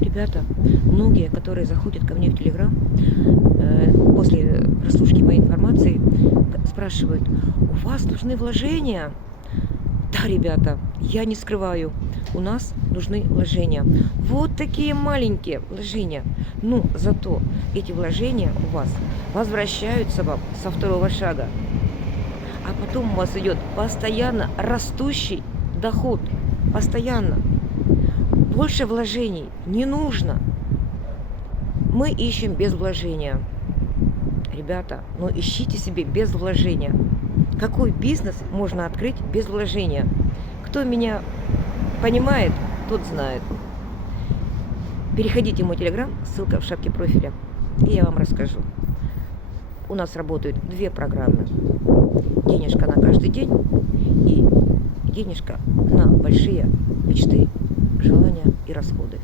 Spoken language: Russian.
Ребята, многие, которые заходят ко мне в Телеграм, после прослушки моей информации, спрашивают: у вас нужны вложения? Да, ребята, я не скрываю, у нас нужны вложения. Вот такие маленькие вложения. Но зато эти вложения у вас возвращаются вам со второго шага. А потом у вас идет постоянно растущий доход. Постоянно. Больше вложений не нужно. Мы ищем без вложения. Ребята, но ищите себе без вложения. Какой бизнес можно открыть без вложения? Кто меня понимает, тот знает. Переходите в мой телеграм, ссылка в шапке профиля, и я вам расскажу. У нас работают две программы. Денежка на каждый день и денежка на большие мечты, желания и расходы.